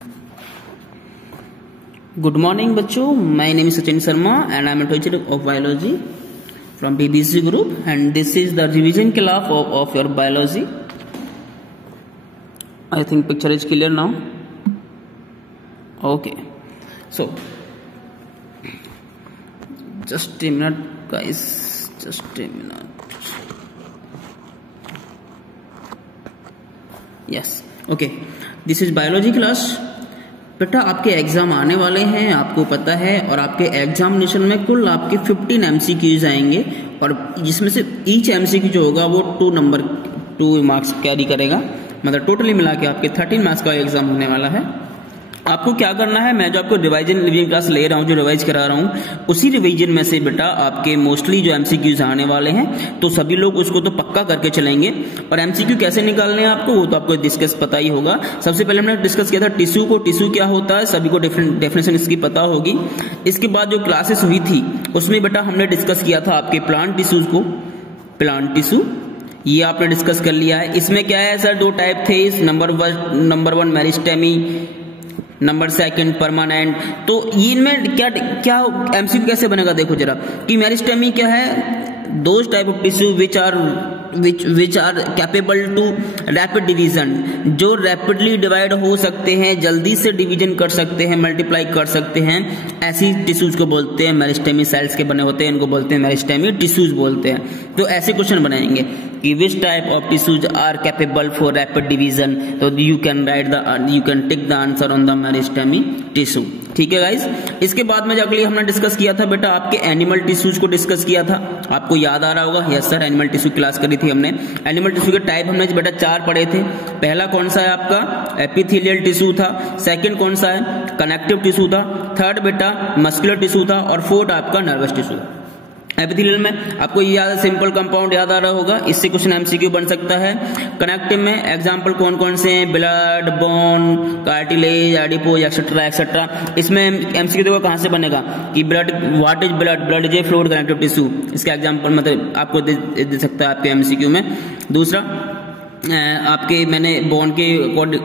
Good morning बच्चों, my name is Sachin Sharma and I am a teacher of biology from BBC group and this is the revision class of your biology. I think picture is clear now. Okay, so just a minute guys, just a minute. Yes, okay, this is biology class. बेटा आपके exam आने वाले हैं, आपको पता है, और आपके एग्जामिनेशन में कुल आपके 15 MCQs आएंगे और जिसमें से ईच MCQ जो होगा वो 2 मार्क्स कैरी करेगा। मतलब टोटली मिला के आपके 13 मार्क्स का एग्जाम होने वाला है। आपको क्या करना है, मैं जो आपको रिवीजन क्लास ले रहा हूँ, जो रिवाइज करा रहा हूँ, उसी रिवीजन में से बेटा आपके मोस्टली जो MCQs आने वाले हैं तो सभी लोग उसको तो पक्का करके चलेंगे। और MCQ कैसे निकालने हैं आपको वो तो आपको डिस्कस पता ही होगा। सबसे पहले हमने डिस्कस किया था टिश्यू को, टिश्यू क्या होता है सभी को डेफिनेशन इसकी पता होगी। इसके बाद जो क्लासेस हुई थी उसमें बेटा हमने डिस्कस किया था आपके प्लांट टिश्यूज को, प्लांट टिश्यू ये आपने डिस्कस कर लिया है। इसमें क्या है सर, 2 टाइप थे, नंबर 1 मेरिस्टेमी, नंबर 2 परमानेंट। तो इनमें क्या MCQ कैसे बनेगा देखो जरा कि मेरिस्टेमी क्या है, those type of tissue which are capable to rapid division, जो रैपिडली डिवाइड हो सकते हैं, जल्दी से डिवीजन कर सकते हैं, मल्टीप्लाई कर सकते हैं, ऐसी टिश्यूज को बोलते हैं मेरिस्टेमी। सेल्स के बने होते हैं, इनको बोलते हैं मेरिस्टेमी टिश्यूज बोलते हैं। तो ऐसे क्वेश्चन बनाएंगे कि which type of tissues are capable for rapid division, तो you can tick the answer on the meristematic tissue. ठीक है गाइस। इसके बाद में जाकर हमने डिस्कस किया था बेटा आपके एनिमल टिश्यूज को डिस्कस किया था, आपको याद आ रहा होगा। Yes sir, animal tissue class करी थी हमने। एनिमल टिश्यू के टाइप हमने बेटा 4 पढ़े थे। पहला कौन सा है आपका एपिथेलियल टिश्यू था, सेकंड कौन सा है कनेक्टिव टिश्यू था, थर्ड बेटा मस्कुलर टिश्यू था और फोर्थ आपका नर्वस टिश्यू। एपिथेलियल में आपको ये याद, सिंपल कंपाउंड याद आ रहा होगा, इससे क्वेश्चन MCQ बन सकता है। कनेक्टिव में एग्जांपल कौन कौन से हैं, blood, bone, cartilage, adipose etcetera etcetera. इसमें MCQ देखो कहां से बनेगा कि blood, what is blood, blood is a fluid connective tissue. इसका एग्जांपल मतलब आपको दे सकता है आपके MCQ में। दूसरा आपके मैंने बोन के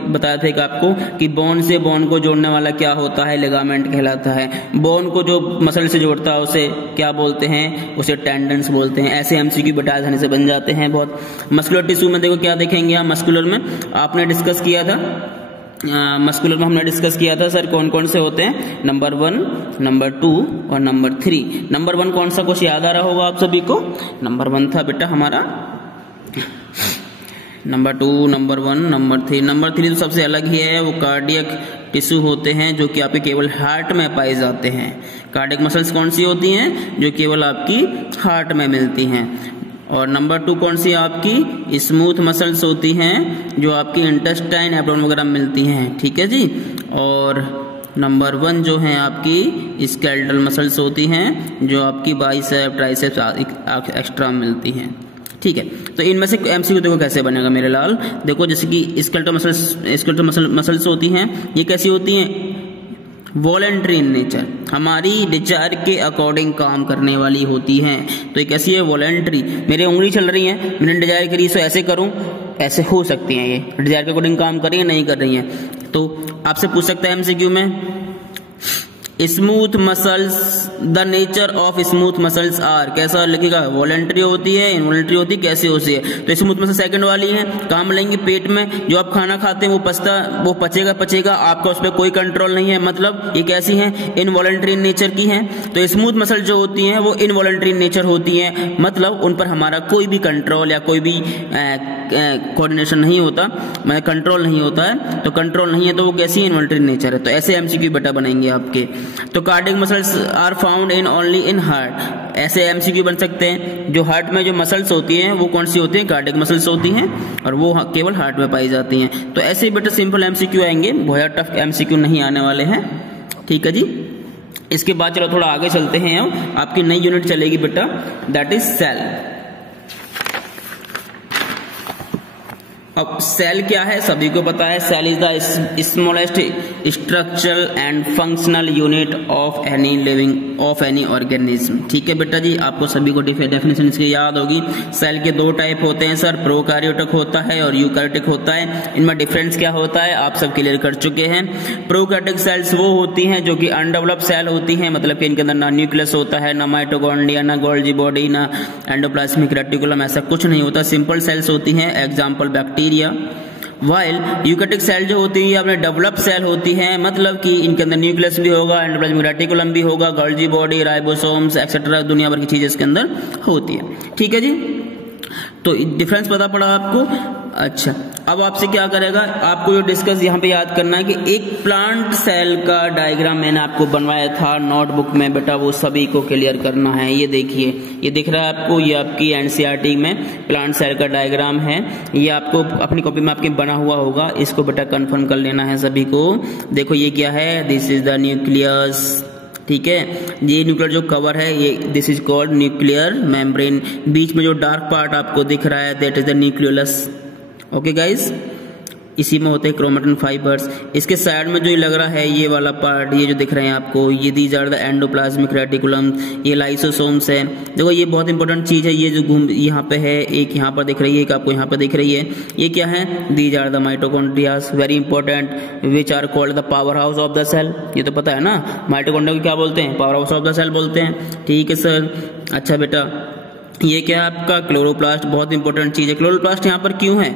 बताया था कि आपको कि बोन से बोन को जोड़ने वाला क्या होता है, लिगामेंट कहलाता है। बोन को जो मसल से जोड़ता है उसे क्या बोलते हैं, उसे टेंडन्स बोलते हैं। ऐसे MCQ बेटा आसानी से बन जाते हैं बहुत। मस्कुलर टिश्यू में देखो क्या देखेंगे आप, मस्कुलर में आपने डिस्कस किया था, मस्कुलर में हमने डिस्कस किया था सर कौन कौन से होते हैं, नंबर 1, नंबर 2 और नंबर 3। नंबर 1 कौन सा, कुछ याद आ रहा होगा आप सभी को, नंबर 1 था बेटा हमारा, नंबर 2, नंबर 1, नंबर 3। नंबर 3 तो सबसे अलग ही है, वो कार्डियक टिश्यू होते हैं जो कि आपके केवल हार्ट में पाए जाते हैं। कार्डियक मसल्स कौन सी होती हैं, जो केवल आपकी हार्ट में मिलती हैं। और नंबर 2 कौन सी आपकी स्मूथ मसल्स होती हैं जो आपकी इंटेस्टाइन, एब्डोमेन वगैरह मिलती हैं। ठीक है जी। और नंबर 1 जो है आपकी स्केलेटल मसल्स होती हैं जो आपकी बाइसेप, ट्राइसेप्स एक्स्ट्रा मिलती हैं। ठीक है, तो इनमें से MCQ देखो कैसे बनेगा मेरे लाल। देखो जैसे कि स्केलेटल मसल्स होती हैं, ये कैसी होती हैं, वॉलेंट्री इन नेचर, हमारी डिजायर के अकॉर्डिंग काम करने वाली होती हैं। तो ये कैसी है, वॉलेंट्री। मेरी उंगली चल रही है, मैंने डिजायर करी सो ऐसे करूं, ऐसे हो सकती हैं, ये डिजायर के अकॉर्डिंग काम कर रही है नहीं कर रही हैं। तो आपसे पूछ सकता है MCQ में, smooth muscles, the nature of smooth muscles are, कैसा लिखेगा, वॉलेंट्री होती है, इनवॉलेंट्री होती है, कैसे होती है। तो स्मूथ मसल सेकंड वाली है, काम लेंगे पेट में, जो आप खाना खाते हैं वो पचेगा, आपका उस पर कोई कंट्रोल नहीं है, मतलब ये कैसी है, इनवॉलेंट्री नेचर की है। तो स्मूथ मसल जो होती हैं वो इनवॉलेंट्री नेचर होती हैं, मतलब उन पर हमारा कोई भी कंट्रोल या कोई भी कोऑर्डिनेशन नहीं होता, मतलब कंट्रोल नहीं होता है। तो कंट्रोल नहीं है तो वो कैसी इनवॉलेंट्री नेचर है। तो ऐसे MCQ बेटा बनेंगे आपके। तो cardiac muscles are found in only in heart, ऐसे MCQ बन सकते हैं। जो हार्ट में जो मसल्स होती हैं वो कौन सी होती हैं, कार्डियक मसल्स होती हैं और वो केवल हार्ट में पाई जाती हैं। तो ऐसे बेटा सिंपल MCQ आएंगे, बहुत टफ MCQ नहीं आने वाले हैं। ठीक है जी। इसके बाद चलो थोड़ा आगे चलते हैं, आपकी नई यूनिट चलेगी बेटा, दैट इज सेल। अब सेल क्या है सभी को पता है, cell is the smallest structural and functional unit of any organism. ठीक है बेटा जी, आपको सभी को डेफिनेशन इसकी याद होगी। सेल के दो टाइप होते हैं सर, प्रोकैरियोटिक होता है और यूकैरियोटिक होता है। इनमें डिफरेंस क्या होता है आप सब क्लियर कर चुके हैं। प्रोकैरियोटिक सेल्स वो होती हैं जो कि अनडेवलप्ड सेल होती हैं, मतलब कि इनके अंदर ना न्यूक्लियस होता है, ना माइटोकॉन्ड्रिया, ना गोल्गी बॉडी, ना एंडोप्लाज्मिक रेटिकुलम, ऐसा कुछ नहीं होता, सिंपल सेल्स होती हैं, example bacteria. While eukaryotic cell जो होती है अपने डेवलप्ड सेल होती हैं, मतलब कि इनके अंदर न्यूक्लियस भी होगा, एंडोप्लाज्मिक रेटिकुलम भी होगा, गोल्गी बॉडी, राइबोसोम्स एक्सेट्रा दुनिया भर की चीजें इसके अंदर होती है। ठीक है जी, तो डिफरेंस पता पड़ा आपको। अच्छा, अब आपसे क्या करेगा, आपको जो डिस्कस यहाँ पे याद करना है कि एक प्लांट सेल का डायग्राम मैंने आपको बनवाया था नोटबुक में बेटा, वो सभी को क्लियर करना है। ये देखिए, ये दिख रहा है आपको, ये आपकी एनसीईआरटी में प्लांट सेल का डायग्राम है, ये आपको अपनी कॉपी में आपके बना हुआ होगा, इसको बेटा कंफर्म कर लेना है सभी को। देखो ये क्या है, दिस इज द न्यूक्लियस। ठीक है, ये न्यूक्लियर जो कवर है ये this is called nuclear membrane. बीच में जो डार्क पार्ट आपको दिख रहा है that is the nucleolus. Okay guys, इसी में होते हैं क्रोमेटिन फाइबर्स। इसके साइड में जो ये लग रहा है ये वाला पार्ट, ये जो दिख रहे हैं आपको, ये these are the endoplasmic reticulum, ये लाइसोसोम्स है। देखो ये बहुत इंपॉर्टेंट चीज है, ये जो घूम यहाँ पे है, एक यहाँ पर दिख रही है, एक आपको यहाँ पे दिख रही है, ये क्या है, these are the mitochondrias, very important, which are called the power house of the cell. ये तो पता है ना, माइटोकॉन्ड्रिया को क्या बोलते हैं, power house of the cell बोलते हैं। ठीक है सर। अच्छा बेटा, ये क्या है आपका क्लोरोप्लास्ट, बहुत इंपॉर्टेंट चीज है। क्लोरोप्लास्ट यहाँ पर क्यों है,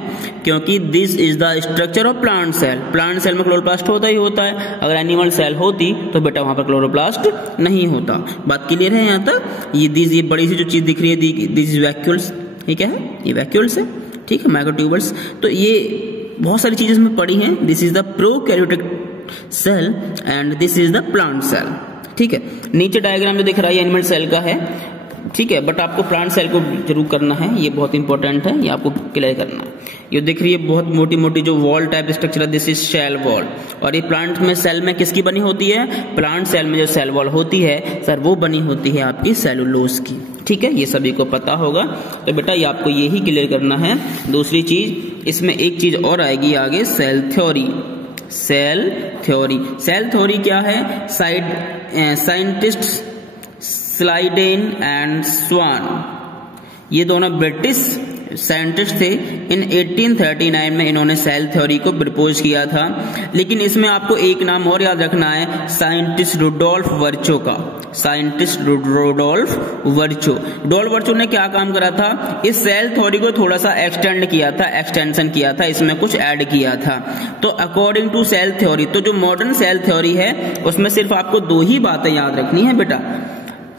क्योंकि this is the structure of plant cell. Plant cell में क्लोरोप्लास्ट होता ही होता है, अगर एनिमल सेल होती तो बेटा वहां पर क्लोरोप्लास्ट नहीं होता। बात क्लियर है यहाँ तक। ये बड़ी सी जो चीज दिख रही है, दिस इज वैक्यूल्स। ये क्या है, ये वैक्यूल्स है। ठीक है, माइक्रोट्यूबल्स। तो ये बहुत सारी चीजें इसमें पड़ी हैं। This is the prokaryotic cell and this is the plant cell. ठीक है, नीचे डायग्राम जो दिख रहा है एनिमल सेल का है। ठीक है, बट आपको प्लांट सेल को जरूर करना है, ये बहुत इंपॉर्टेंट है, ये आपको क्लियर करना है। ये दिख रही है बहुत मोटी मोटी जो वॉल टाइप स्ट्रक्चर है, दिस इज सेल वॉल। और ये प्लांट में सेल में किसकी बनी होती है, प्लांट सेल में जो सेल वॉल होती है सर वो बनी होती है आपकी सेलुलोज की। ठीक है, ये सभी को पता होगा। तो बेटा ये आपको यही क्लियर करना है। दूसरी चीज इसमें एक चीज और आएगी आगे, cell theory. Cell theory, cell theory क्या है, साइंटिस्ट स्लाइडेन एंड स्वान, ये दोनों ब्रिटिश साइंटिस्ट थे। इन 1839 में इन्होंने सेल थ्योरी को प्रपोज किया था। लेकिन इसमें आपको एक नाम और याद रखना है, साइंटिस्ट रुडोल्फ वर्चो का। Scientist Rudolf वर्चो। रुडोल्फ वर्चो ने क्या काम करा था, इस सेल थ्योरी को थोड़ा सा एक्सटेंड किया था, एक्सटेंशन किया था, इसमें कुछ ऐड किया था। तो अकॉर्डिंग टू सेल थ्योरी, तो जो मॉडर्न सेल थ्योरी है उसमें सिर्फ आपको दो ही बातें याद रखनी है बेटा।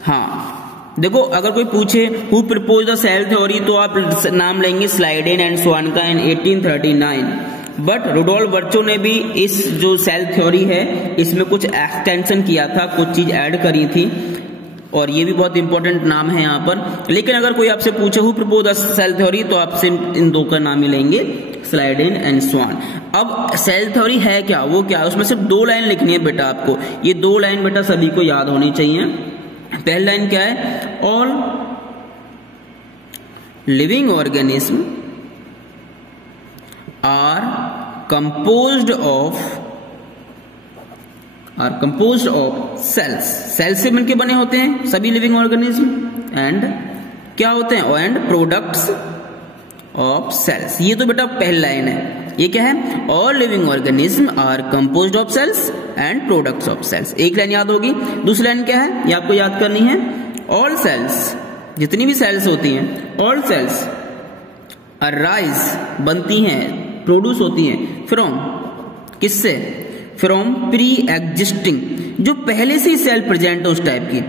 हाँ देखो, अगर कोई पूछे who propose the cell theory तो आप नाम लेंगे स्लाइडेन एंड स्वान का इन 1839। बट रुडोल्फ वर्चो ने भी इस जो सेल थ्योरी है इसमें कुछ एक्सटेंशन किया था, कुछ चीज ऐड करी थी, और ये भी बहुत इंपॉर्टेंट नाम है यहाँ पर। लेकिन अगर कोई आपसे पूछे who propose the cell theory तो आपसे इन दो का नाम ही लेंगे, स्लाइडेन एंड स्वान। अब सेल थ्योरी है क्या, वो क्या, उसमें सिर्फ दो लाइन लिखनी है बेटा आपको। ये दो लाइन बेटा सभी को याद होनी चाहिए। पहली लाइन क्या है, all living organism are composed of cells. सेल्स से मिलकर बने होते हैं सभी लिविंग ऑर्गेनिज्म। एंड क्या होते हैं, एंड प्रोडक्ट्स ऑफ सेल्स। ये तो बेटा पहली लाइन है। ये क्या है, all living organism are composed of cells and products of cells. एक लाइन याद होगी। दूसरी लाइन क्या है, ये आपको याद करनी है, ऑल सेल्स, जितनी भी सेल्स होती हैं, ऑल सेल्स अराइज, बनती हैं, प्रोड्यूस होती हैं, फ्रॉम, किससे, फ्रॉम प्री एग्जिस्टिंग, जो पहले से ही सेल प्रेजेंट है उस टाइप की,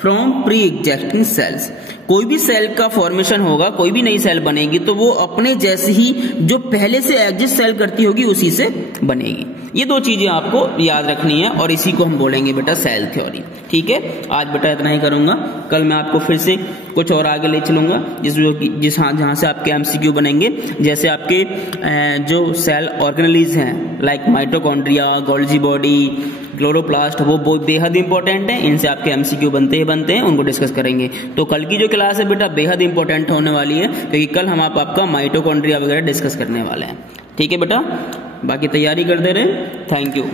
फ्रॉम प्री एग्जिस्टिंग सेल्स। कोई भी सेल का फॉर्मेशन होगा, कोई भी नई सेल बनेगी तो वो अपने जैसे ही जो पहले से एग्जिस्ट सेल करती होगी उसी से बनेगी। ये दो चीजें आपको याद रखनी है और इसी को हम बोलेंगे बेटा सेल थ्योरी। ठीक है, आज बेटा इतना ही करूंगा, कल मैं आपको फिर से कुछ और आगे ले चलूंगा जहां से आपके एमसीक्यू बनेंगे। जैसे आपके जो सेल ऑर्गेनेलिज हैं like mitochondria, Golgi body, chloroplast, वो बेहद इंपॉर्टेंट है, इनसे आपके एमसीक्यू बनते हैं, उनको डिस्कस करेंगे। तो कल की जो क्लास है बेटा बेहद इंपॉर्टेंट होने वाली है, क्योंकि कल हम आपका माइटोकॉन्ड्रिया वगैरह डिस्कस करने वाले हैं। ठीक है बेटा, बाकी तैयारी करते रहे। Thank you.